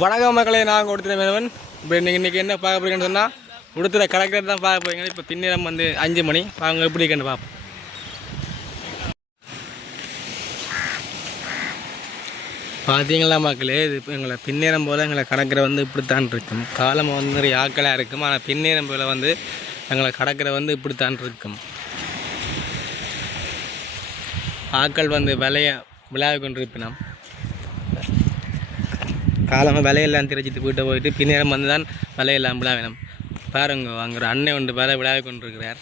வணக்கம் மக்களே, நான் கொடுத்துற மேலவன். இப்போ இன்றைக்கி என்ன பார்க்க போறீங்கன்னு சொன்னால் கொடுத்துற கலெக்டர் தான் பார்க்க போறீங்க. இப்போ பின்னேரம் வந்து 5 மணி. அவங்க எப்படி இருக்குன்னு பார்ப்போம். பார்த்தீங்களா மக்களே, இது இப்போ எங்களை பின்னேரம் போல் எங்களை கடற்கரை வந்து இப்படித்தான் இருக்கும். காலம் வந்து நிறைய ஆக்களாக இருக்கும். ஆனால் பின்னேரம் போல் வந்து எங்களை கடற்கரை வந்து இப்படித்தான் இருக்கும். ஆக்கள் வந்து விளையாடி கொண்டு இருப்பினோம். காலமாக விலையெல்லாம் திரைச்சிட்டு போயிட்டு போயிட்டு பின்னேரம் வந்து தான் விலையெல்லாம் விழாவினம். பாருங்க, அங்கே ஒரு அண்ணன் ஒன்று விளையாடி கொண்டிருக்கிறார்.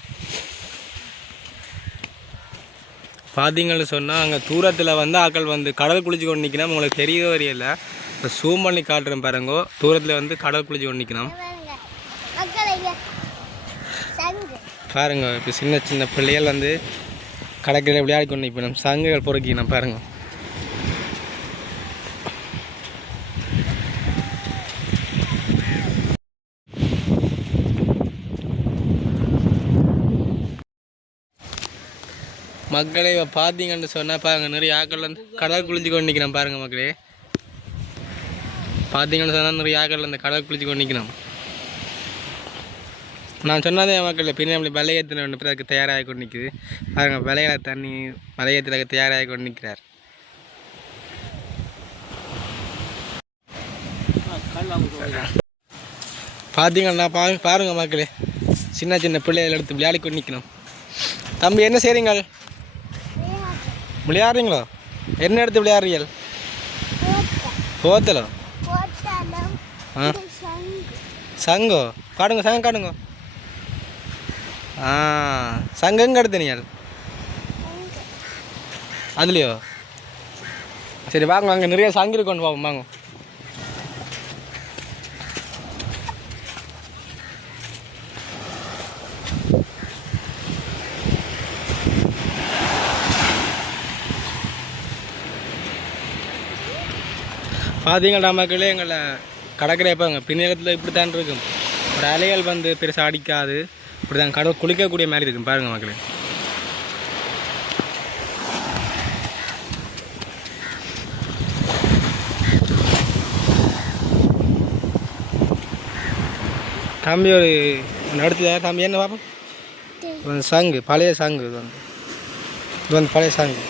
பார்த்தீங்கன்னு சொன்னால் அங்கே தூரத்தில் வந்து ஆக்கள் வந்து கடல் குளிச்சு கொண்டு நிற்கணும். உங்களுக்கு தெரிய வரையில இப்போ சூம் பண்ணி காட்டுறேன் பாருங்கோ. தூரத்தில் வந்து கடல் குளிச்சு கொண்டு நிற்கணும் பாருங்க. இப்போ சின்ன சின்ன பிள்ளைகள் வந்து கடற்கரையில் விளையாடி கொண்டு நிற்கணும். சங்குகள் பொறுக்கிக்கணும் பாருங்க. மக்களே இப்போ பார்த்தீங்கன்னு சொன்னால் பாருங்கள், நிறைய ஆக்கள் வந்து கடல் குளிச்சு கொண்டு நிற்கணும் பாருங்கள் மக்களே. பார்த்தீங்கன்னு சொன்னால் நிறைய ஆக்கள் அந்த கடல் குளிச்சு கொண்டு நிற்கணும். நான் சொன்னதே மக்கள் பின்னாடி விளையத்தில் ஒன்று அதுக்கு தயாராகி கொண்டு நிற்குது பாருங்கள். விளையாட தண்ணி விளையத்தில் தயாராகி கொண்டு நிற்கிறார். பார்த்தீங்கன்னா பாருங்க மக்களே, சின்ன சின்ன பிள்ளைகள் எடுத்து விளையாடி கொண்டு நிற்கணும். தம்பி என்ன செய்கிறீங்க? விளையாடுறீங்களோ? என்ன எடுத்து விளையாடுறீங்க? போத்தலோ? சங்கோ காடுங்க, சங்கம் காடுங்க. சங்கம் எங்கே எடுத்தீங்க? அதுலையோ? சரி வாங்க, அங்கே நிறைய சங்கு கொண்டு போவோம் வாங்க. பார்த்தீங்களா மக்களே, எங்களை கடற்கரை இப்போ பின்னேரத்தில் இப்படி தான் இருக்கும். ஒரு அலைகள் வந்து பெருசாக அடிக்காது. இப்படி தான் கடல் குளிக்கக்கூடிய மாதிரி இருக்கும் பாருங்கள் மக்களே. தம்பி ஒரு நடத்துதா தம்பி? என்ன பார்ப்போம். சங்கு, பழைய சங்கு. இது வந்து பழைய சங்கு.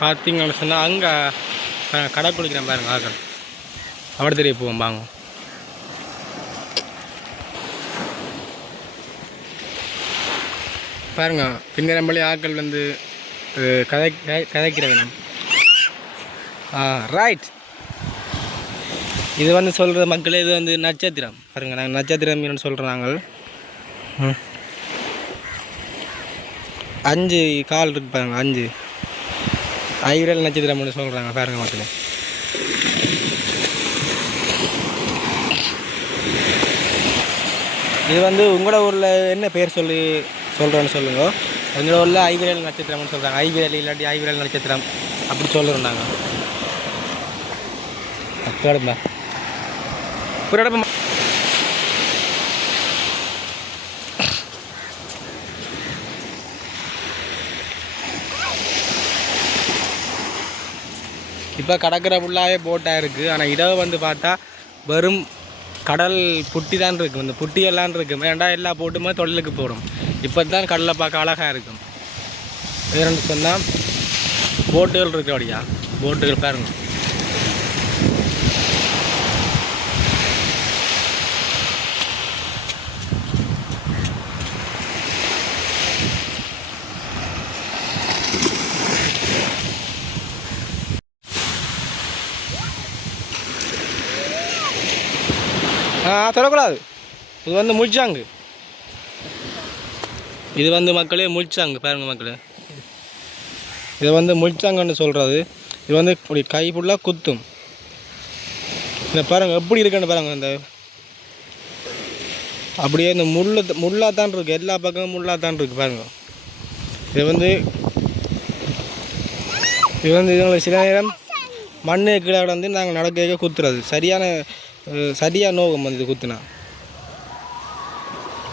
பார்த்தீங்கன்னு சொன்னால் அங்கே கடை குளிக்கிறேன் பாருங்க. ஆக்கள் அப்படி தெரிய போவோம் வாங்க. பாருங்க, பின்னரம்பள்ளி ஆக்கள் வந்து கதைக்கிற வேணும். ரைட். இது வந்து சொல்கிற மக்களே, இது வந்து நட்சத்திரம் பாருங்கள். நாங்கள் நட்சத்திரம் மீன் சொல்கிறோம். நாங்கள் 5 கால் இருக்கு பாருங்க. 5 ஐவிரல் நட்சத்திரம்னு சொல்கிறாங்க பாருங்க மக்களே. இது வந்து உங்களோட ஊரில் என்ன பேர் சொல்கிறோன்னு சொல்லுங்க. எங்களோட ஊரில் ஐவிரல் நட்சத்திரம்னு சொல்கிறாங்க. ஐவிரல் இல்லாட்டி ஐவிரல் நட்சத்திரம் அப்படி சொல்லுறோம் நாங்கள். புரடப்பா புரடப்பா. இப்போ கடற்கரை ஃபுல்லாகவே போட்டாக இருக்குது. ஆனால் இடவை வந்து பார்த்தா வெறும் கடல் புட்டி தான் இருக்கும். இந்த புட்டியெல்லாம் இருக்கும். ஏன்டா எல்லா போட்டுமே தொழிலுக்கு போடும். இப்போ தான் கடலை பார்க்க அழகாக இருக்கும். வேறுன்னு சொன்னால் போட்டுகள் இருக்கு. அப்படியா போட்டுகள் பாருங்க. தொடக்கூடாது. இது வந்து முழிச்சாங்கு. இது வந்து மக்களே முழிச்சாங்கு பாருங்கள் மக்களே. இது வந்து முழிச்சாங்கன்னு சொல்கிறது. இது வந்து இப்படி கை ஃபுல்லாக குத்தும். இந்த பாருங்கள் எப்படி இருக்குன்னு பாருங்கள். இந்த அப்படியே இந்த முள்ளாக தான் இருக்குது. எல்லா பக்கமும் முள்ளாக தான் இருக்குது பாருங்கள். இது வந்து இது வந்து இவங்களுக்கு சில நேரம் மண்ணு கீழே வந்து நாங்கள் நடக்க குத்துறது சரியான நோக்கம் வந்து இது குத்துனா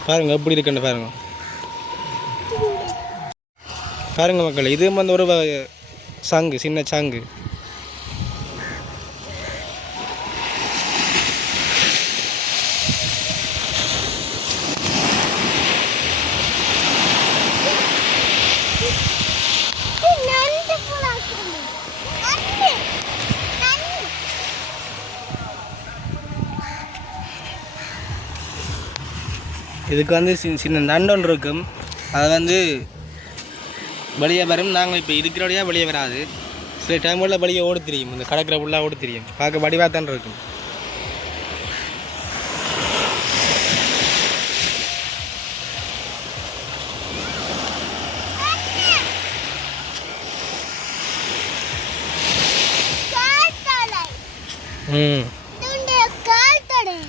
பாருங்கள் எப்படி இருக்குன்னு பாருங்கள் பாருங்கள் மக்கள் இது வந்து ஒரு சங்கு சின்ன சங்கு இதுக்கு வந்து சின்ன நண்டொன்று இருக்கும் அது வந்து வெளியே வரும் நாங்கள் இப்போ இருக்கிறோடையாக வெளியே வராது சில டைமில் வெளியே ஓடி தெரியும் இந்த கடற்கரை ஃபுல்லாக ஓடி தெரியும் பார்க்க வடிவாக தான் இருக்கும்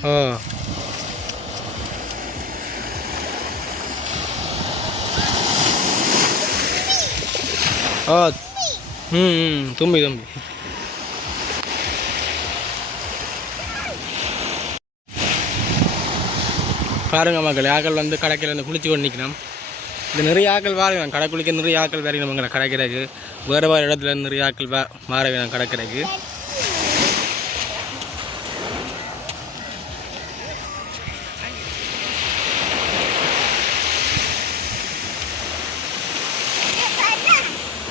ஓ ஓ தும்பி பாருங்க மக்கள் ஆக்கள் வந்து கடைக்கில் வந்து குளிச்சு கொண்டு நிற்கணும் இது நிறைய ஆக்கள் வாருங்க கடை குளிக்க நிறைய ஆக்கள் வேறு நம்மங்களை கடைக்கிறதுக்கு வேறு இடத்துல நிறைய ஆக்கள் மாற வேணும் கடைக்கிறதுக்கு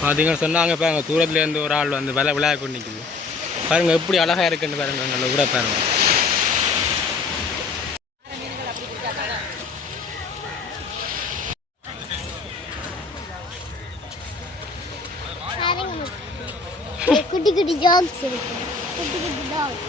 பார்த்தீங்கன்னு சொன்னாங்க பாருங்க தூரத்துலேருந்து ஒரு ஆள் வந்து விளையாட கொண்டு நிற்குது பாருங்கள் எப்படி அழகாக இருக்குன்னு பாருங்க நல்ல கூட பாருங்க குட்டி குட்டி ஜாக்ஸ் இருக்கு குட்டி குட்டி டாக்ஸ்